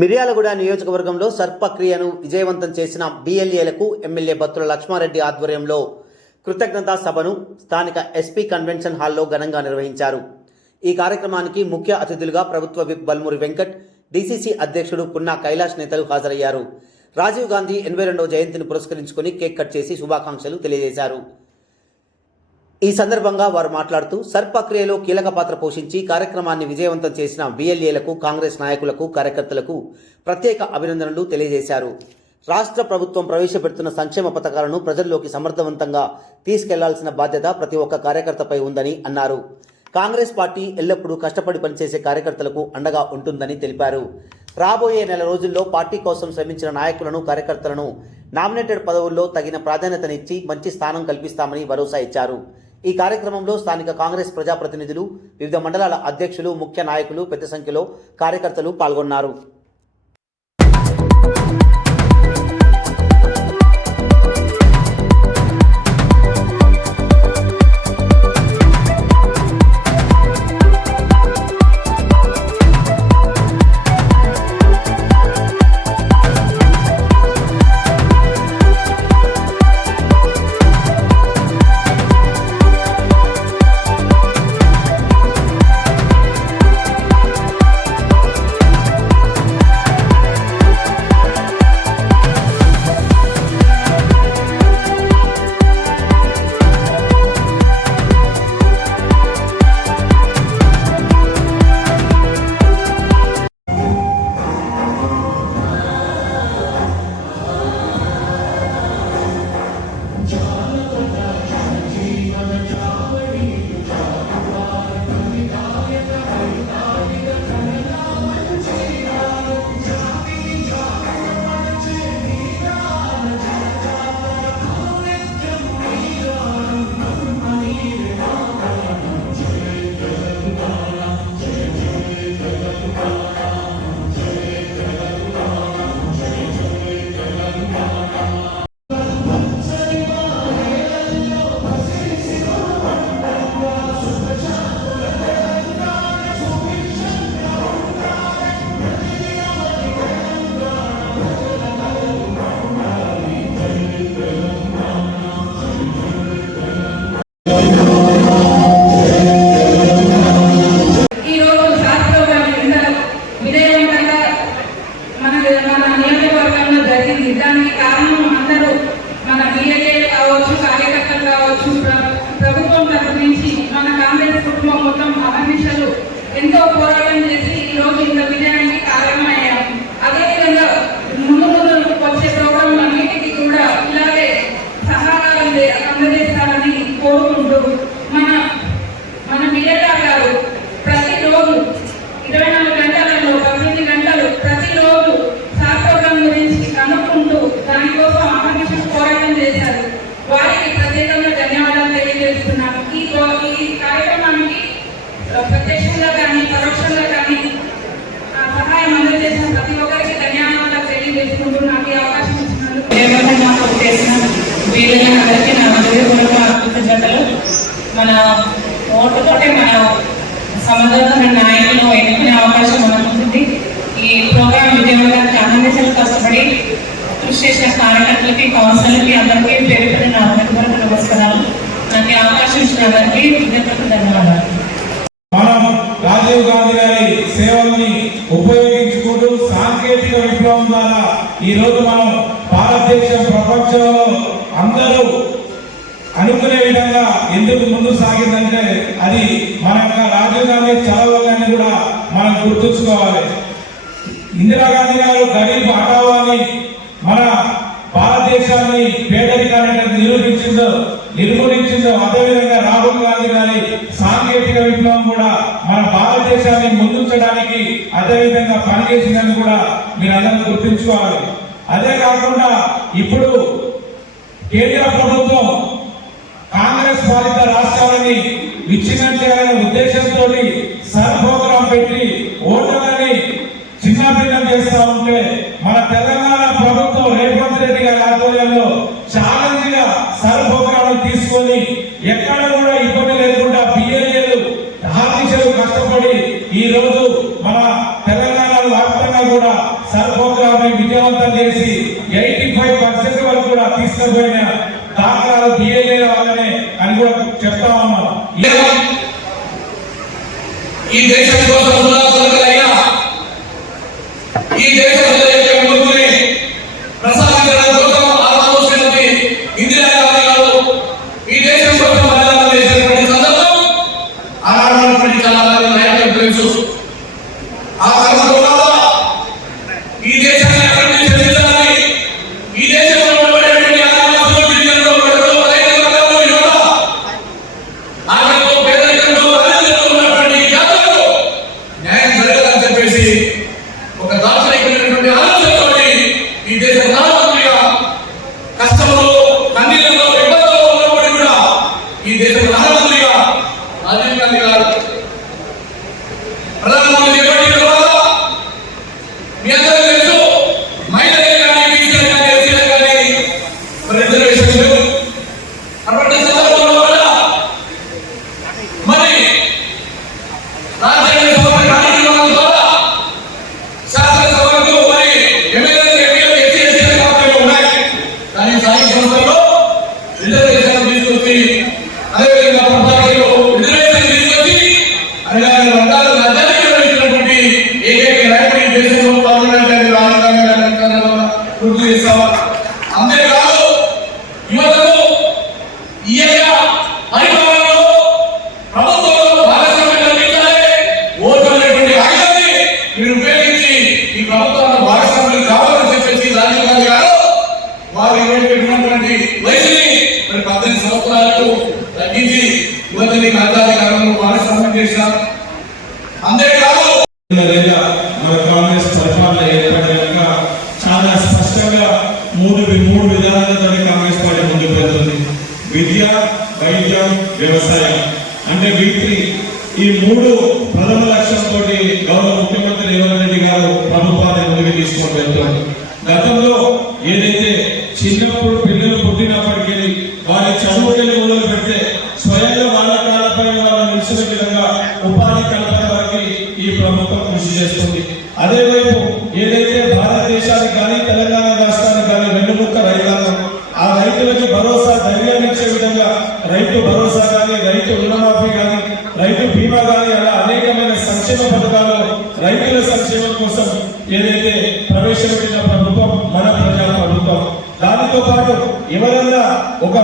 మిర్యాలగూడ నియోజకవర్గంలో సర్ప్ ప్రక్రియను విజయవంతం చేసిన బిఎల్ఏలకు ఎమ్మెల్యే బత్తుల లక్ష్మారెడ్డి ఆధ్వర్యంలో కృతజ్ఞతా సభను స్థానిక ఎస్పీ కన్వెన్షన్ హాల్లో ఘనంగా నిర్వహించారు. ఈ కార్యక్రమానికి ముఖ్య అతిథులుగా ప్రభుత్వ విప్ బల్మూరి వెంకట్, డీసీసీ అధ్యక్షుడు పున్నా కైలాష్ నేతలు హాజరయ్యారు. రాజీవ్ గాంధీ 82వ జయంతిని పురస్కరించుకుని కేక్ కట్ చేసి శుభాకాంక్షలు తెలియజేశారు. ఈ సందర్భంగా వారు మాట్లాడుతూ సర్ప్ ప్రక్రియలో కీలక పాత్ర పోషించి కార్యక్రమాన్ని విజయవంతం చేసిన బిఎల్ఏలకు, కాంగ్రెస్ నాయకులకు, కార్యకర్తలకు ప్రత్యేక అభినందనలు తెలియజేశారు. రాష్ట్ర ప్రభుత్వం ప్రవేశపెడుతున్న సంక్షేమ పథకాలను ప్రజల్లోకి సమర్థవంతంగా తీసుకెళ్లాల్సిన బాధ్యత ప్రతి ఒక్క కార్యకర్తపై ఉందని అన్నారు. కాంగ్రెస్ పార్టీ ఎల్లప్పుడూ కష్టపడి పనిచేసే కార్యకర్తలకు అండగా ఉంటుందని తెలిపారు. రాబోయే నెల రోజుల్లో పార్టీ కోసం శ్రమించిన నాయకులను, కార్యకర్తలను నామినేటెడ్ పదవుల్లో తగిన ప్రాధాన్యతనిచ్చి మంచి స్థానం కల్పిస్తామని భరోసా ఇచ్చారు. ఈ కార్యక్రమంలో స్థానిక కాంగ్రెస్ ప్రజాప్రతినిధులు, వివిధ మండలాల అధ్యక్షులు, ముఖ్య నాయకులు పెద్ద సంఖ్యలో కార్యకర్తలు పాల్గొన్నారు. దానికి కారణం అందరూ మన బిఎల్ఏ కావచ్చు, కార్యకర్తలు కావచ్చు, ప్రభుత్వం తరఫు నుంచి మన కాంగ్రెస్ కుటుంబం మొత్తం అహర్నిశలు ఎంతో పోరాటం చేసి ఈ రోజు ఇంత విజయానికి కారణమయ్యాం. అదేవిధంగా ముందు వచ్చే ప్రోగ్రాంలన్నిటికీ కూడా ఇలాగే సహకారం అందజేస్తారని కోరుకుంటూ మన బిఎల్ఏ గారు ప్రతిరోజు 24 గంటలలో 18 గంటలు ప్రతిరోజు గురించి కనుక్కుంటూ దానికోసం అహర్నిశలు పోరాటం చేశారు. వారికి ప్రత్యేకంగా ధన్యవాదాలు తెలియజేస్తున్నాం. ఈ కార్యక్రమానికి ప్రత్యక్షంగా కానీ పరోక్షంగా కానీ సహాయం అందజేసిన ప్రతి ఒక్కరికి ధన్యవాదాలు తెలియజేసుకుంటూ నాకు ఈ అవకాశం ఇచ్చినందుకు కృతజ్ఞతలు. మన ఓటుతోటే మన సమర్థమైన నాయకులు ఎన్నుకునే అవకాశం మనకు ఉంటుంది. ఈ ప్రోగ్రాం విజయవంతానికి అహర్నిశలు కష్టపడి కృషి చేసిన కార్యకర్తలకి, కౌన్సిలర్కి అందరికీ పేరు పెట్టిన హృదయపూర్వక నమస్కారాలు. నాకు అవకాశం ఇచ్చిన అందరికీ కృతజ్ఞతలు, ధన్యవాదాలు. మనం రాజీవ్ గాంధీ గారి సేవల్ని ఉపయోగించుకుంటూ సాంకేతిక విప్లవం ద్వారా ఈ రోజు మనం భారతదేశం ప్రపంచంలో అందరూ అనుకునే విధంగా ఎందుకు ముందు సాగిందంటే అది మన రాజీవ్ గాంధీ చదవగానే కూడా మనం గుర్తుంచుకోవాలి. ఇందిరాగాంధీ గారు గరీబ్ హఠావో అని మన భారతదేశాన్ని పేదరికాన్ని నిర్మూలించిందో అదేవిధంగా రాహుల్ గాంధీ గారి సాంకేతిక విప్లవం కూడా మన భారతదేశాన్ని ముందుంచడానికి అదేవిధంగా పనిచేసిందని కూడా మీరందరూ గుర్తుంచుకోవాలి. అదే కాకుండా ఇప్పుడు కేంద్ర ప్రభుత్వం కాంగ్రెస్ పాలిత రాష్ట్రాలని విచ్ఛిన్నం చేయాలనే ఉద్దేశంతో సర్ప్ ప్రోగ్రాం పెట్టి ఓటర్లని చిన్నాభిన్నం చేస్తా ఉంటే మన తెలంగాణ ప్రభుత్వం రేవంత్ రెడ్డి గారి ఆధ్వర్యంలో ఛాలెంజ్ గా సర్ప్ ప్రోగ్రాం తీసుకొని ఎక్కడ కూడా ఇబ్బంది లేకుండా బిఎల్ఏలు ఆర్టీసీలు కష్టపడి ఈ రోజు మన తెలంగాణ వ్యాప్తంగా కూడా ఆలస్యమైన దాఖలాలు బిఏలే వాళ్ళనే అని కూడా చెప్తా ఉన్నాం. ఈ దేశం కోసం ఈ దేశం ప్రసాదించడం కోసం ఆలోచించి ఇందిరాగాంధీ గారు ఈ దేశం కోసం బలిదానం చేసినటువంటి సందర్భం ఆనాడు చాలా నాయకులకు తెలుసు. ఆ సందర్భంలో ఈ దేశాన్ని అభివృద్ధి చెందించాలని ఈ దేశంలో ఉన్నటువంటి ఆదివాసులు గిరిజనులు ఆకలితో పేదరికంలో ఉన్నటువంటి జాతులకు న్యాయం జరగాలని చెప్పేసి ఒక దార్శనికమైనటువంటి ఆలోచనతోటి ఈ దేశ ప్రధానమంత్రిగా కష్టంలో కన్నీళ్ళలో ఇబ్బందుల్లో ఉన్నప్పటికీ కూడా ఈ దేశ ప్రధానమంత్రిగా రాజీవ్ గాంధీ గారు ప్రధానమంత్రి చేపట్టిన తర్వాత మీ అందరికీ తెలుసు మహిళలకు కానీ బీసీలకు కానీ ఎస్సీలకు కానీ రిజర్వేషన్ లేవు. అటువంటి సందర్భంలో కూడా మరి రాజ్యాంగ సభ కార్యక్రమాల ద్వారా శాసనసభకు మరి ఎమ్మెల్యేలు ఎంపీలు ఎస్సీ ఎస్టీలకు మాత్రమే ఉన్నాయి. కానీ స్థానిక సంస్థల్లో రిజర్వేషన్ తీసుకొచ్చి అదేవిధంగా ప్రభుత్వాలు రిజర్వేషన్ తీసుకొచ్చి అధికార వర్గాలు రాజ్యానికి నిర్వహించినటువంటి ఏకైక నాయకుడు ఈ దేశంలో పార్లమెంట్ గుర్తు చేస్తాం. అంతేకాదు యువతకు ఈ యొక్క పరిపాలనలో ప్రభుత్వంలో భాగస్వామ్యం కల్పించాలి. ఓటు అనేటువంటి ఆయుధాన్ని మీరు ఉపయోగించి ఈ ప్రభుత్వంలో భాగస్వామ్యం కావాలని చెప్పేసి రాజీవ్ గాంధీ గారు వారు ఉన్నటువంటి వయసుని మరి 18 సంవత్సరాలకు తగ్గించి యువతని రాజ్యాధికారంలో భాగస్వామ్యం చేశారు. అంతేకాదు మన కాంగ్రెస్ పరిపాలన ఏర్పడ్డాక చాలా స్పష్టంగా మూడు విధానాలతో కాంగ్రెస్ పార్టీ ముందుకు వెళ్తుంది. విద్య, వైద్యం, వ్యవసాయం అంటే వీటి ఈ మూడు ప్రథమ లక్ష్యంతో గౌరవ ముఖ్యమంత్రి రేవంత్ రెడ్డి గారు ప్రభుత్వాన్ని ముందుకు తీసుకొని వెళ్తారు. గతంలో ఏదైతే చిన్నప్పుడు పిల్లలు పుట్టినప్పటికీ వారి చదువుకెళ్ళి మొదలు పెడితే స్వయంగా వాళ్ళ కాళ్ళపై వాళ్ళు నిలిచిన విధంగా ఉపాధి కల్పన వరకు ఈ ప్రభుత్వం కృషి చేస్తుంది. అదేవైపు ఏదైతే భారతదేశానికి కానీ తెలంగాణ రాష్ట్రానికి కానీ వెన్నుముక్క రైతాంగం, ఆ రైతులకి భరోసా ధైర్యాన్ని ఇచ్చే విధంగా రైతు భరోసా కానీ, రైతు రుణమాఫీ కానీ, రైతు బీమా కానీ అలా అనేకమైన సంక్షేమ పథకాలు రైతుల సంక్షేమం కోసం ఏదైతే ప్రవేశపెట్టిన ప్రభుత్వం మన ప్రజా ప్రభుత్వం. దానితో పాటు ఎవరన్నా ఒక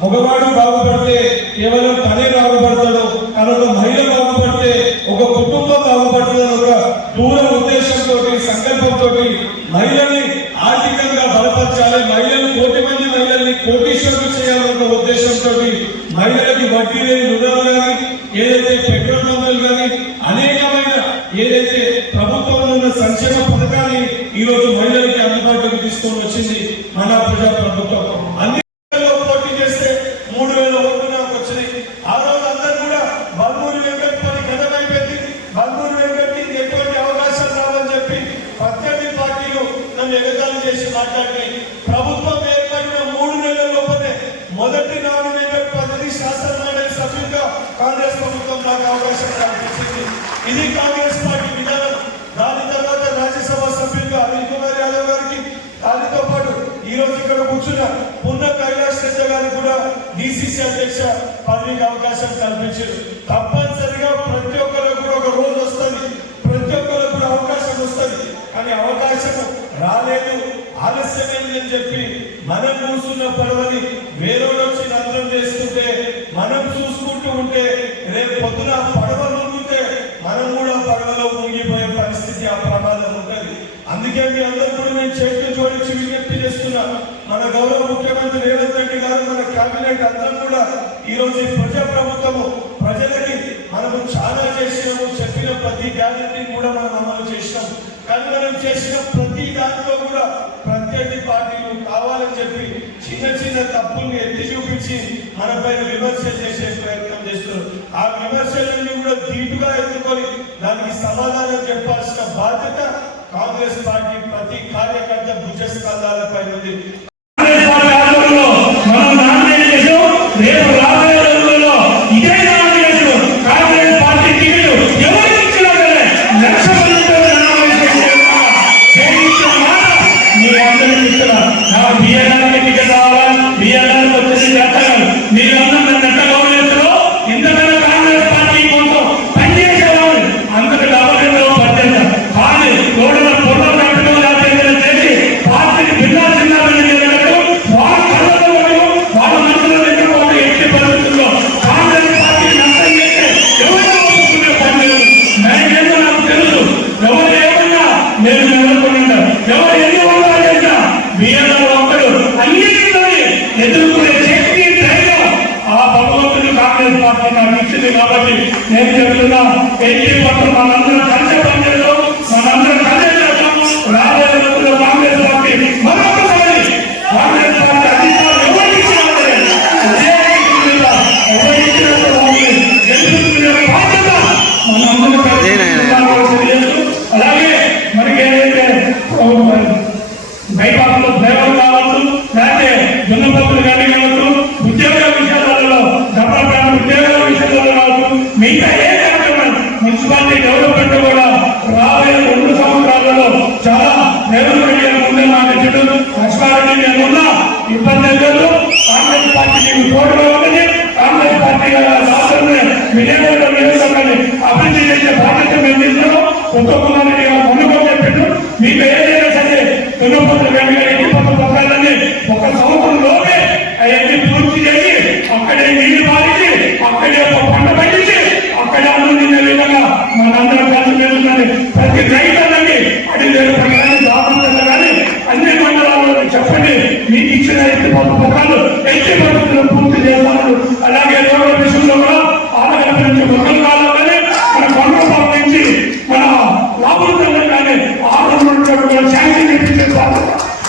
మగవాడు బాగుపడితే కేవలం తనే బాగుపడతాడు, కానీ ఒక మహిళ బాగుపడితే ఒక కుటుంబం బాగుపడుతుంది. ఒక దూర ఉద్దేశంతో సంకల్పంతో మహిళల్ని ఆర్థికంగా బలపరచాలి, మహిళలు 1,000,000 మంది మహిళల్ని కోటీశ్వరులు చేయాలన్న ఉద్దేశంతో మహిళలకి వడ్డీ లేని రుణాలు కానీ, ఏదైతే పెట్రోల్ బంకులు కానీ అనేకమైన ఏదైతే ప్రభుత్వంలో ఉన్న సంక్షేమ పథకాన్ని ఈ రోజు మహిళలకి అందుబాటులోకి తీసుకొని వచ్చింది మన ప్రజా ప్రభుత్వం. అన్ని పోటీ చేస్తే 3,000 ఓట్లు నాకు వచ్చినాయి. ఆ రోజు అందరూ కూడా బల్మూరి వెంకట్ పని ఘనమైపోయింది. బల్మూరి వెంకట్ ఎటువంటి అవకాశం రావని చెప్పి ప్రత్యర్థి పార్టీలు నన్ను ఎగతాళి చేసి మాట్లాడి ప్రభుత్వం ఏర్పడిన 3 నెలల లోపలే మొదటి నామినేటెడ్ పదవి శాసనమండలి సభ్యులుగా కాంగ్రెస్ ప్రభుత్వం నాకు అవకాశం కల్పించింది. ఇది కాంగ్రెస్ పార్టీ విధానం. దాని తర్వాత రాజ్యసభ సభ్యులుగా అనిల్ కుమార్ యాదవ్ గారికి, దానితో పాటు ఈ రోజు ఇక్కడ కూర్చున్న పున్న కైలాష్ రెడ్డి గారికి కూడా డిసిసి అధ్యక్ష పదవికి అవకాశం కల్పించారు. తప్పనిసరిగా ప్రతి ఒక్కరికి కూడా ఒక రోజు వస్తుంది, ప్రతి ఒక్కరికి కూడా అవకాశం వస్తుంది. కానీ అవకాశం రాలేదు, ఆలస్యమైంది అని చెప్పి మనం కూర్చున్న పడవని వేరే వచ్చి రంధ్రం చేస్తుంటే, మనం చూసుకుంటూ ఉంటే రేపు పొద్దున పడవ మునిగితే మనం కూడా పడవలో మునిగిపోయే పరిస్థితి, ఆ ప్రమాదం ఉంటుంది. అందుకే మీ అందరూ కూడా నేను చేతులు జోడించి విజ్ఞప్తి చేస్తున్నా. మన గౌరవ ముఖ్యమంత్రి రేవంత్ రెడ్డి గారు, మన కేబినెట్ అందరం కూడా ఈ రోజు ప్రజా ప్రభుత్వము ప్రజలకి మనము చాలా చేసినాము. చెప్పిన ప్రతి గ్యారెంటీని కూడా మనం అమలు చేసినాం. కానీ మనం చేసిన ప్రతి దాంట్లో కూడా ప్రత్యర్థి పార్టీలు కావాలని చెప్పి చిన్న చిన్న తప్పుల్ని ఎత్తి చూపించి మన పైన విమర్శలు చేసే ప్రయత్నం చేస్తున్నారు. ఆ విమర్శలన్నీ కూడా ధీటుగా ఎత్తుకొని దానికి సమాధానం చెప్పాల్సిన బాధ్యత కాంగ్రెస్ పార్టీ ప్రతి కార్యకర్త భుజస్కంధాలపై ఉంది. మీ అందరికీ ఇక్కడ నా బియ్యానికి టికెట్ రావాలని భగవంతుడు కాంగ్రెస్ పార్టీ నాకు ఇచ్చింది కాబట్టి నేను చెప్తున్నా 80% మనందరం కలిసి పనిచేస్తాం, మనందరం కలిసి చేస్తాం. రాబోయే రోజుల్లో కాంగ్రెస్ పార్టీ మరొకసారి కాంగ్రెస్ పార్టీ అధికారులు ఎవరికి అలాగే మనకి ఏదైతే బైపాస్లో డ్రైవర్లు కావచ్చు, లేకపోతే దున్నపోతులు కానీ కావచ్చు, ఉద్యోగాల విషయాలలో డబ్బుల ఉద్యోగాల విషయాలలో కావచ్చు, మిగతా ఏ కార్యక్రమం మున్సిపాలిటీ డెవలప్మెంట్ కూడా రాబోయే 2 సంవత్సరాలలో చాలా డెవలప్మెంట్ ముందే నాకు చెడు లక్ష్మారెడ్డి నేనున్నా ఇబ్బంది లేదు. కాంగ్రెస్ పార్టీకి తోడుగా ఉన్నది. కాంగ్రెస్ పార్టీ రాష్ట్రాన్ని వినియోగ నియోజకవర్గాన్ని అభివృద్ధి చేసే బాధ్యత మేము తీసుకున్నాం. ఉత్తమకుమార్ రెడ్డి గారు కొనుగోలు చెప్పారు. మీకు ఏదైనా సరే దున్నపోతులు కానీ పథకాలన్నీ 1 సంవత్సరంలోనే అవన్నీ పూర్తి చేసి అక్కడే నీళ్లు పాలించి అక్కడే ఒక పంట పండించి అక్కడే అందించే విధంగా మనందరం కలిసి వెళ్తుందని ప్రతి రైతులకి అది లేదు కానీ దాదాపు కానీ అన్ని మండలాల్లో చెప్పండి. మీకు ఇచ్చిన ఎత్తిపోతు పథకాలు ఎత్తి పద్ధతులు పూర్తి చేస్తారు. అలాగే రోడ్ల విషయంలో కూడా ఆలయాల నుంచి మొక్కలు కావాలని మన కొండల నుంచి మన లాభం కానీ 6 శాంక్షన్ చేయించే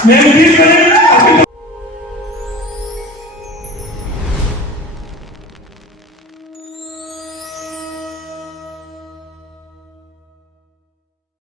నేను తీసుకొని